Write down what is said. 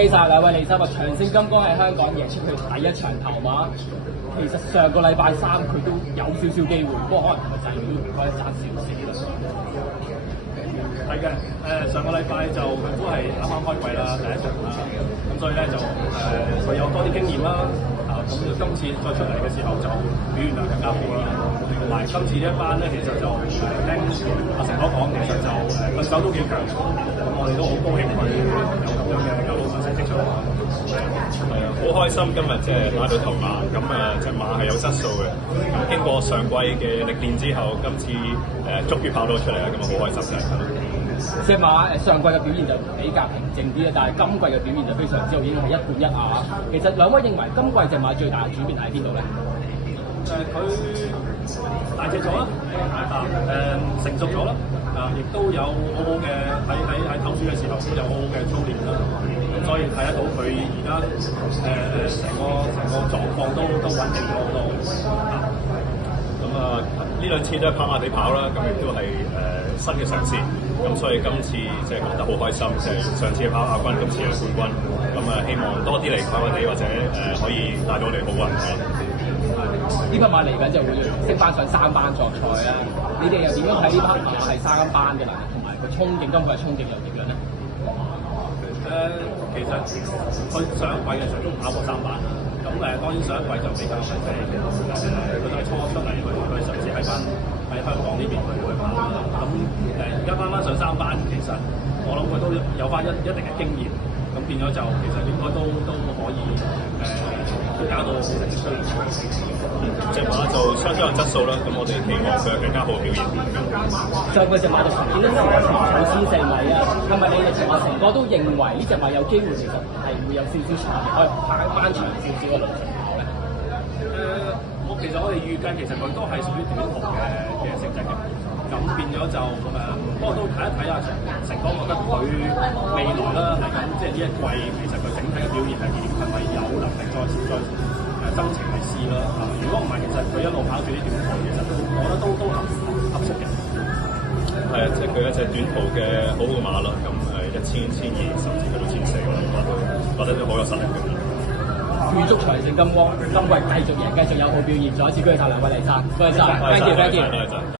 恭喜曬兩位利申話長勝金剛喺香港贏出佢第一場頭馬。其實上個禮拜三佢都有少少機會，不過可能係咪就都唔該爭少少啦。係嘅，上個禮拜就都係啱啱開季啦，第一場啦，咁所以咧就佢有多啲經驗啦，咁今次再出嚟嘅時候就表現得更加好啦。同埋今次呢一班咧，其實就聽阿成哥講，其實就對手都幾強，咁我哋都好高興佢有咁樣嘅有好成績出嚟。係啊，好開心今日即係買到頭馬，咁隻馬係有質素嘅。咁經過上季嘅歷練之後，今次終於跑到出嚟啦，咁啊好開心嘅。隻馬上季嘅表現就比較平靜啲啦，但係今季嘅表現就非常之好，已經係一冠一亞。其實兩位認為今季隻馬最大嘅轉變喺邊度咧？佢大隻咗啦，成熟咗啦，亦都有好好嘅喺唞暑嘅時候都有好好嘅操練啦。咁所以睇得到佢而家成個狀況都穩定咗好多。咁呢兩次都係跑馬地跑啦，咁亦都係新嘅嘗試。咁所以今次即係覺得好開心，即係上次跑亞軍，今次有冠軍。咁希望多啲嚟跑馬地或者可以帶到你好運嘅。呢匹馬嚟緊就會升翻上三班作賽啦。你哋又點樣睇呢匹馬係三班嘅能力，同埋個衝勁，今季衝勁又點樣咧？其實佢上一季嘅時候都跑過三班啦。咁當然上一季就比較細細嘅，佢都係初出嚟，佢甚至喺香港呢邊去跑啦。咁而家翻上三班，其實我諗佢都有翻一定嘅經驗，咁變咗就其實應該都可以搞到好成績出嚟。隻馬就相當有質素啦，咁我哋期望佢有更加好嘅表現。就佢隻馬就上年咧成個長14米啊，係咪你哋成個都認為呢隻馬有機會其實係會有少少長，可以翻長少少嘅路程咧？我哋預計其實佢都係屬於短途嘅性質嘅，咁變咗就不過都睇一睇啊成哥覺得佢未來啦嚟緊即係呢一季其實佢整體嘅表現係點，係咪有能力再增程嚟試啦？如果唔係，其實佢一路跑住啲短途，其實我覺得都合適嘅。係啊，即係佢一隻短途嘅好嘅馬啦，咁1000、1200甚至去到1400，我覺得都好有實力嘅。預祝長勝金剛今季繼續贏，繼續有好表現，再一次恭喜曬兩位利申，多謝曬，thank you。